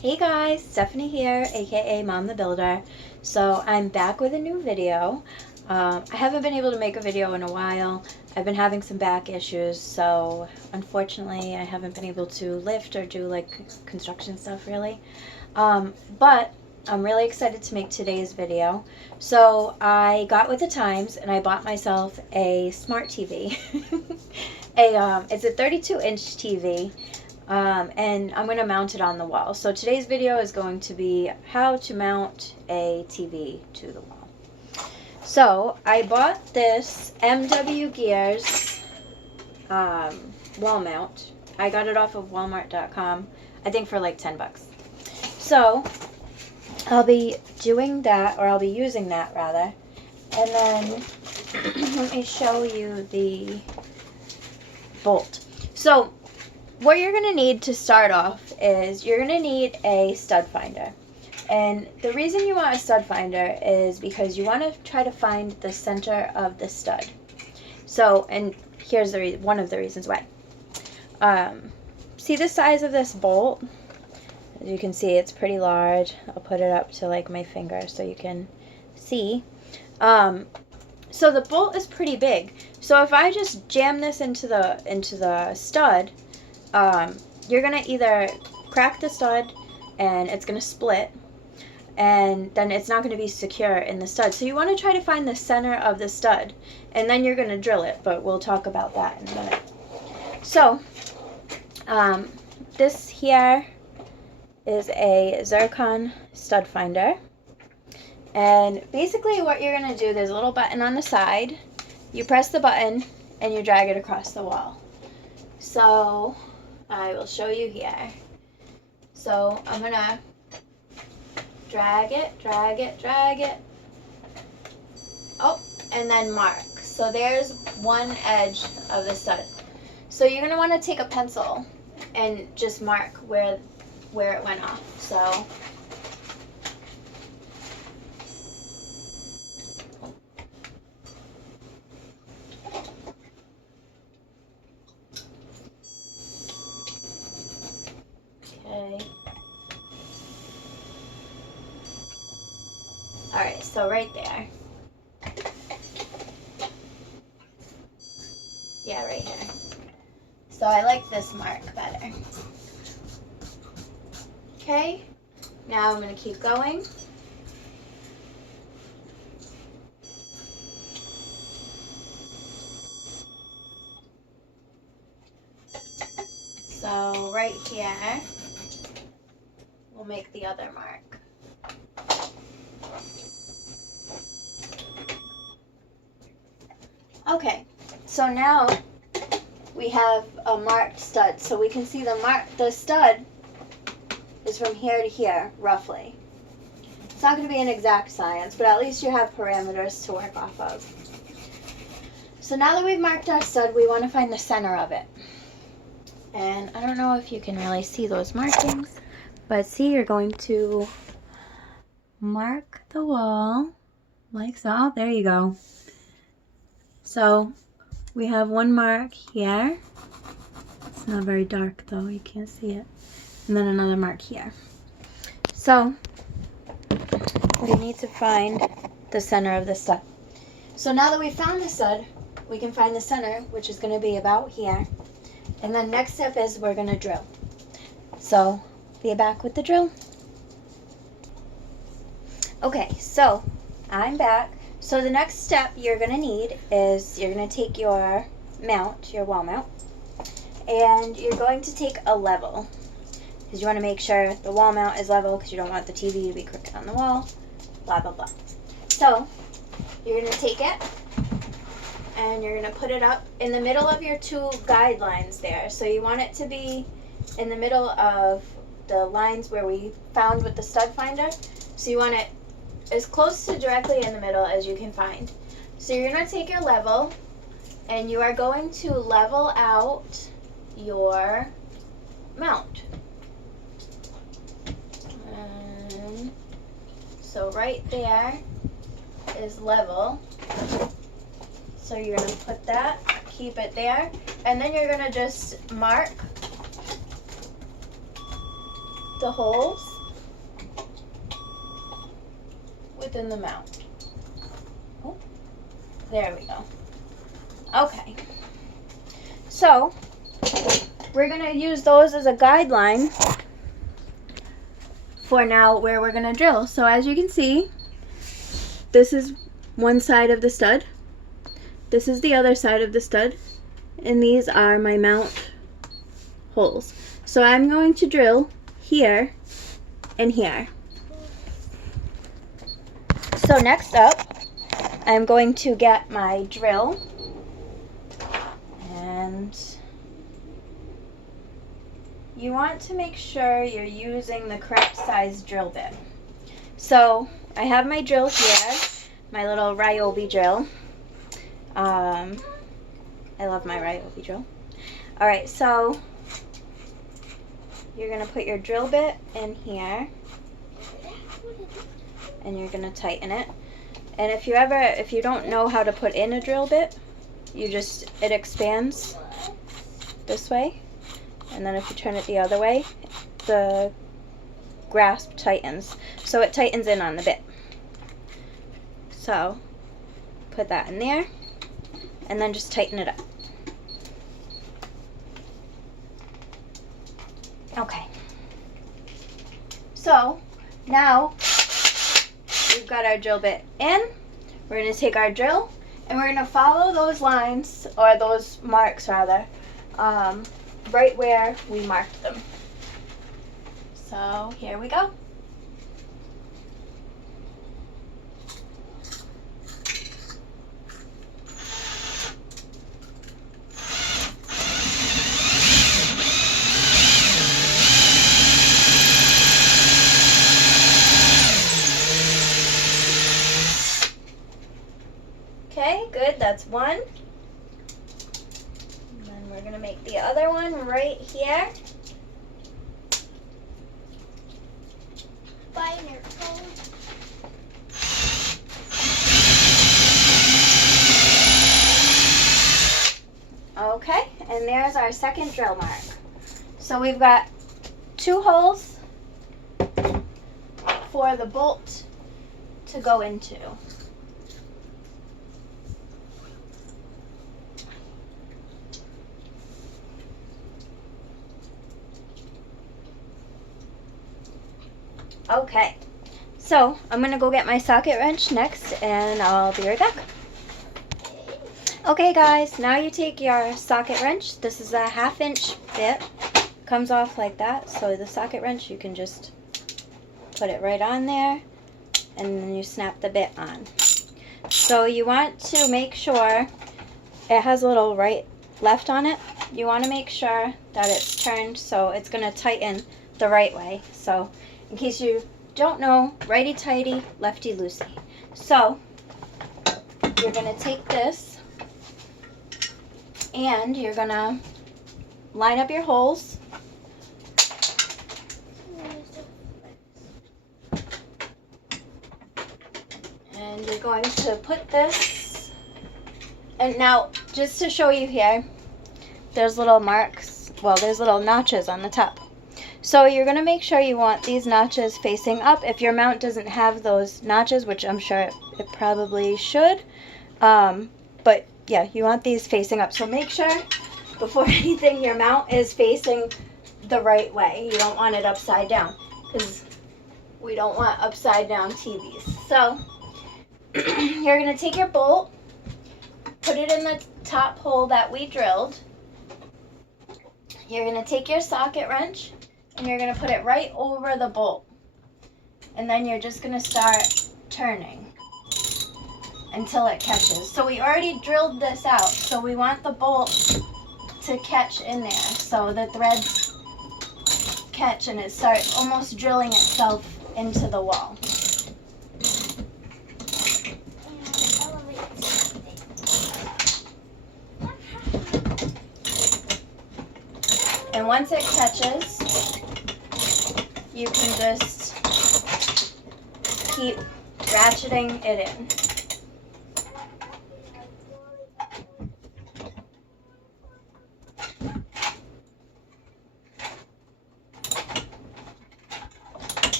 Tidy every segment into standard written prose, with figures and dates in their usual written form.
Hey guys, Stephanie here, aka Mom the Builder. So I'm back with a new video. I haven't been able to make a video in a while. I've been having some back issues, so unfortunately I haven't been able to lift or do like construction stuff really. But I'm really excited to make today's video. So I got with the times and I bought myself a smart TV. It's a 32-inch TV. And I'm going to mount it on the wall. So today's video is going to be how to mount a TV to the wall. So I bought this MWGEARS wall mount. I got it off of Walmart.com, I think for like 10 bucks. So I'll be doing that, or I'll be using that rather. And then let me show you the bolt. So what you're going to need to start off is you're going to need a stud finder. And the reason you want a stud finder is because you want to try to find the center of the stud. So, and here's the one of the reasons why. See the size of this bolt? As you can see, it's pretty large. I'll put it up to like my finger so you can see. So the bolt is pretty big. So if I just jam this into the stud, you're going to either crack the stud and it's going to split, and then it's not going to be secure in the stud. So you want to try to find the center of the stud, and then you're going to drill it, but we'll talk about that in a minute. So this here is a zircon stud finder, and basically what you're going to do, there's a little button on the side. You press the button and you drag it across the wall. So I will show you here. So I'm gonna drag it. Oh, and then mark. So there's one edge of the stud. So you're gonna want to take a pencil and just mark where it went off. So alright, so right there. Yeah, right here. So I like this mark better. Okay, now I'm going to keep going. So right here, we'll make the other mark. Okay, so now we have a marked stud. So we can see the stud is from here to here, roughly. It's not going to be an exact science, but at least you have parameters to work off of. So now that we've marked our stud, we want to find the center of it. And I don't know if you can really see those markings, but see, you're going to mark the wall like so. Oh, there you go. So we have one mark here. It's not very dark though, you can't see it. And then another mark here. So we need to find the center of the stud. So now that we've found the stud, we can find the center, which is going to be about here. And then next step is we're going to drill. So be back with the drill. Okay, so I'm back. So the next step you're going to need is you're going to take your mount, your wall mount, and you're going to take a level, because you want to make sure the wall mount is level, because you don't want the TV to be crooked on the wall, blah, blah, blah. So you're going to take it and you're going to put it up in the middle of your two guidelines there. So you want it to be in the middle of the lines where we found with the stud finder. So you want it as close to directly in the middle as you can find. So you're going to take your level and you are going to level out your mount. And so right there is level. So you're going to put that, keep it there, and then you're going to just mark the holes within the mount. Oh, there we go. Okay. So, we're going to use those as a guideline for now where we're going to drill. So as you can see, this is one side of the stud. This is the other side of the stud. And these are my mount holes. So I'm going to drill here and here. So next up, I'm going to get my drill and you want to make sure you're using the correct size drill bit. So I have my drill here, my little Ryobi drill. I love my Ryobi drill. Alright, so you're going to put your drill bit in here and you're going to tighten it. And if you don't know how to put in a drill bit, it expands this way. And then if you turn it the other way, the grasp tightens. So it tightens in on the bit. So put that in there and then just tighten it up. Okay. So now we've got our drill bit in. We're going to take our drill and we're going to follow those lines, or those marks rather, right where we marked them. So here we go. Okay, good, that's one. And then we're gonna make the other one right here. Okay, and there's our second drill mark. So we've got 2 holes for the bolt to go into. Okay, so I'm gonna go get my socket wrench next and I'll be right back. Okay guys, now you take your socket wrench. This is a 1/2 inch bit. Comes off like that. So the socket wrench, you can just put it right on there and then you snap the bit on. So you want to make sure it has a little left on it. You want to make sure that it's turned so it's going to tighten the right way. So in case you don't know, righty-tighty, lefty-loosey. So you're going to take this and you're going to line up your holes. And you're going to put this, and now just to show you here, there's little marks, well there's little notches on the top. So you're going to make sure you want these notches facing up. If your mount doesn't have those notches, which I'm sure it probably should, but yeah, you want these facing up. So make sure before anything your mount is facing the right way. You don't want it upside down because we don't want upside down TVs. So you're going to take your bolt, put it in the top hole that we drilled. You're going to take your socket wrench and you're going to put it right over the bolt. And then you're just going to start turning until it catches. So we already drilled this out, so we want the bolt to catch in there. So the threads catch and it starts almost drilling itself into the wall. And once it catches, you can just keep ratcheting it in.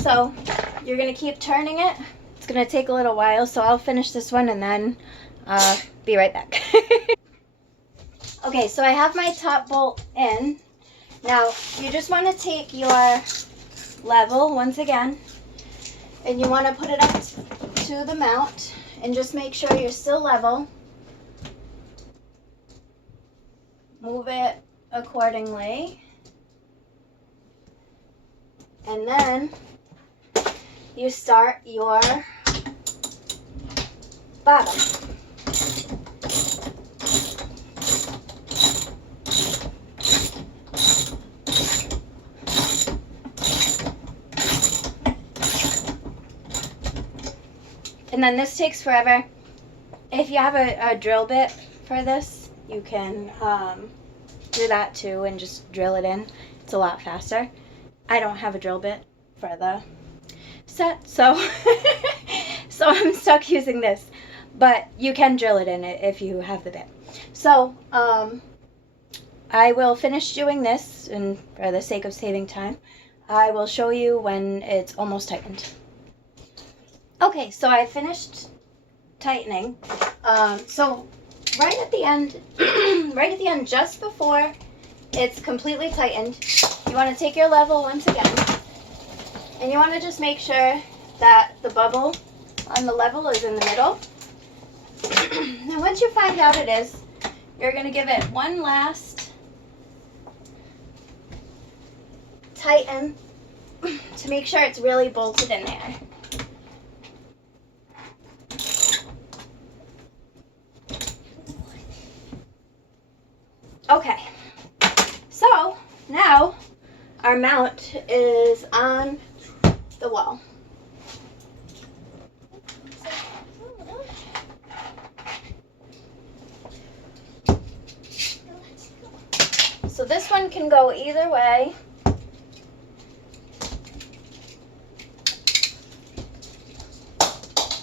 So you're going to keep turning it. It's going to take a little while, so I'll finish this one and then be right back. Okay, so I have my top bolt in. Now, you just want to take your level once again, and you want to put it up to the mount, and just make sure you're still level. Move it accordingly. And then you start your bottom. And then this takes forever. If you have a drill bit for this, you can do that too and just drill it in. It's a lot faster. I don't have a drill bit for the set, so so I'm stuck using this. But you can drill it in it if you have the bit. So I will finish doing this, and for the sake of saving time, I will show you when it's almost tightened. Okay, so I finished tightening. So right at the end, just before it's completely tightened, you want to take your level once again, and you want to just make sure that the bubble on the level is in the middle. And once you find out it is, you're going to give it one last tighten to make sure it's really bolted in there. Okay, so now our mount is on the wall. So this one can go either way.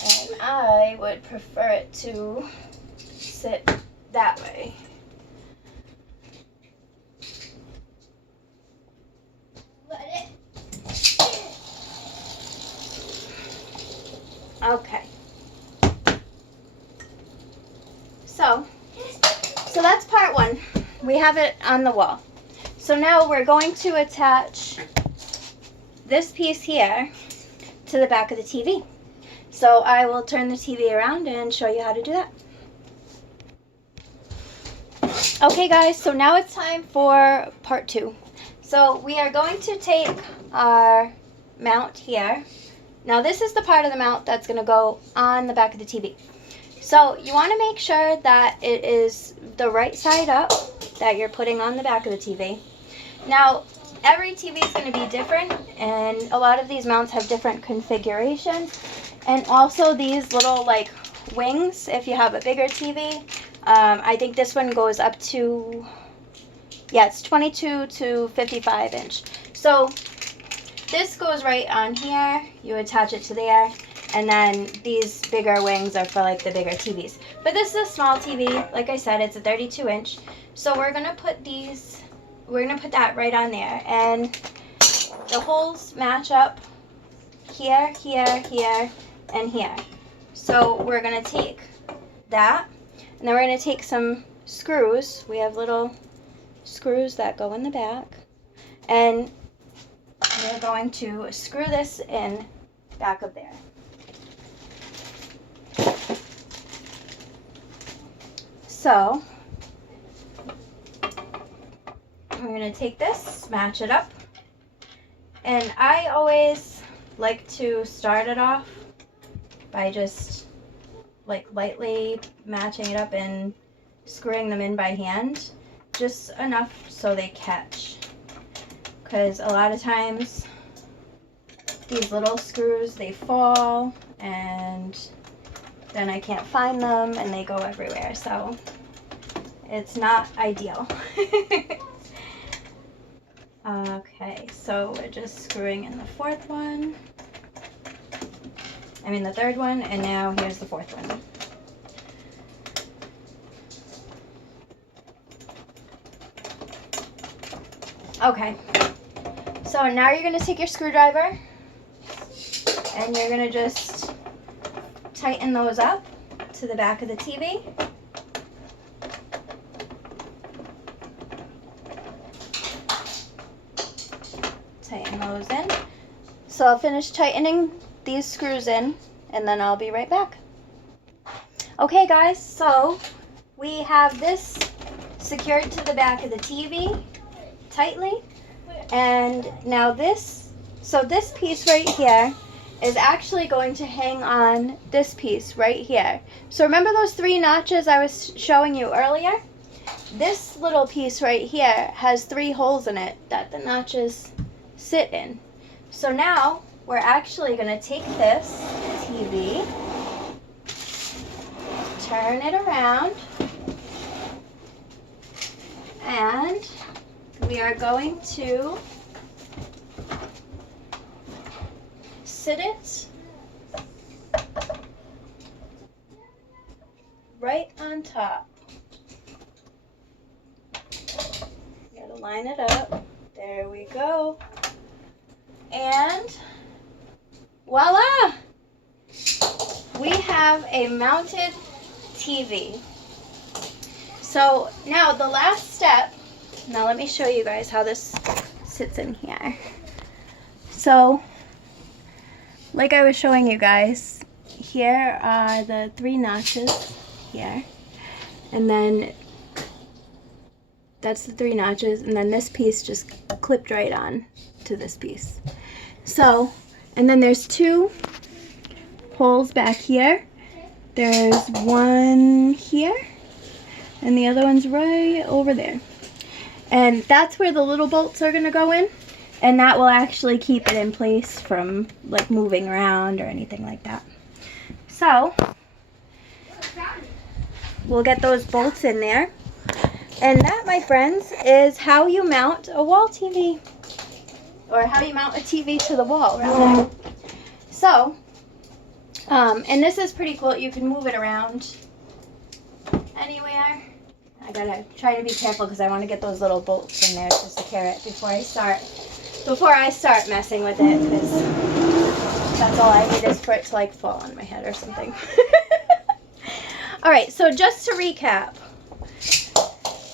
And I would prefer it to sit that way. Okay. So that's part one. We have it on the wall. So now we're going to attach this piece here to the back of the TV. So I will turn the TV around and show you how to do that. Okay guys, so now it's time for part two. So we are going to take our mount here. Now this is the part of the mount that's going to go on the back of the TV. So you want to make sure that it is the right side up that you're putting on the back of the TV. Now every TV is going to be different, and a lot of these mounts have different configurations. And also these little like wings, if you have a bigger TV, I think this one goes up to, yeah, it's 22 to 55 inch. So this goes right on here, you attach it to there, and then these bigger wings are for like the bigger TVs. But this is a small TV, like I said, it's a 32 inch. So we're gonna put that right on there, and the holes match up here, here, here, and here. So we're gonna take that, and then we're gonna take some screws. We have little screws that go in the back, and we're going to screw this in back of there. So we're going to take this, match it up, and I always like to start it off by just like lightly matching it up and screwing them in by hand, just enough so they catch. Because a lot of times these little screws, they fall and then I can't find them and they go everywhere, so it's not ideal. Okay, so we're just screwing in the third one, and now here's the fourth one. Okay, so now you're going to take your screwdriver And you're going to just tighten those up to the back of the TV. Tighten those in. So I'll finish tightening these screws in and then I'll be right back. Okay guys, so we have this secured to the back of the TV tightly. And now this piece right here is actually going to hang on this piece right here. So remember those 3 notches I was showing you earlier? This little piece right here has 3 holes in it that the notches sit in. So now we're actually going to take this TV, turn it around, and we are going to sit it right on top. Gotta line it up. There we go. And voila! We have a mounted TV. So now the last step, now let me show you guys how this sits in here. So, like I was showing you guys, here are the 3 notches here. And then that's the 3 notches, and then this piece just clipped right on to this piece. So, and then there's 2 holes back here. There's one here, and the other one's right over there. And that's where the little bolts are gonna go in, and that will actually keep it in place from like moving around or anything like that. So, we'll get those bolts in there. And that, my friends, is how you mount a wall TV. Or how you mount a TV to the wall, rather. So, and this is pretty cool. You can move it around anywhere. I gotta try to be careful because I want to get those little bolts in there to secure it before I start messing with it, because that's all I need is for it to like fall on my head or something. Alright, so just to recap,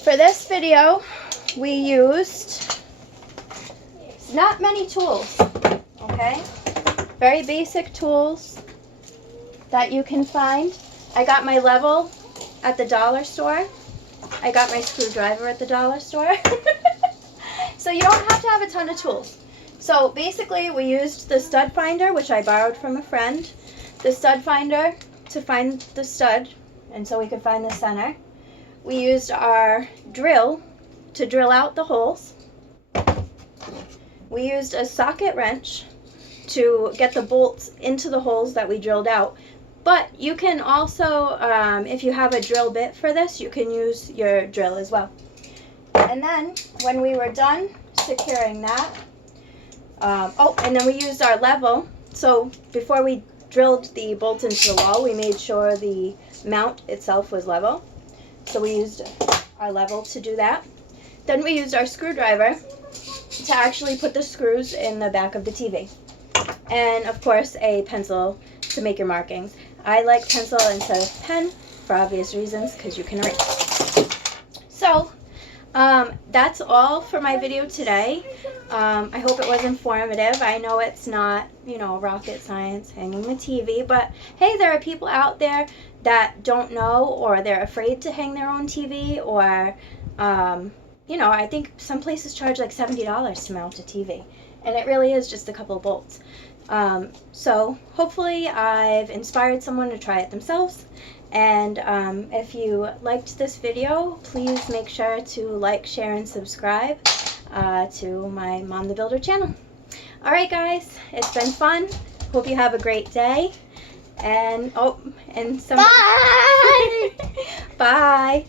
for this video we used not many tools, okay? Very basic tools that you can find. I got my level at the dollar store. I got my screwdriver at the dollar store. So you don't have to have a ton of tools. So basically we used the stud finder, which I borrowed from a friend. The stud finder to find the stud, and so we could find the center. We used our drill to drill out the holes. We used a socket wrench to get the bolts into the holes that we drilled out. But you can also, if you have a drill bit for this, you can use your drill as well. And then when we were done securing that, and then we used our level. So before we drilled the bolts into the wall, we made sure the mount itself was level. So we used our level to do that. Then we used our screwdriver to actually put the screws in the back of the TV. And of course a pencil to make your markings. I like pencil instead of pen for obvious reasons, because you can erase. So that's all for my video today. I hope it was informative. I know it's not, you know, rocket science hanging the TV, but hey, there are people out there that don't know, or they're afraid to hang their own TV, or you know, I think some places charge like $70 to mount a TV, and it really is just a couple of bolts. So hopefully I've inspired someone to try it themselves. And if you liked this video, please make sure to like, share, and subscribe to my Mom the Builder channel. Alright guys, it's been fun. Hope you have a great day. And, Bye! Bye!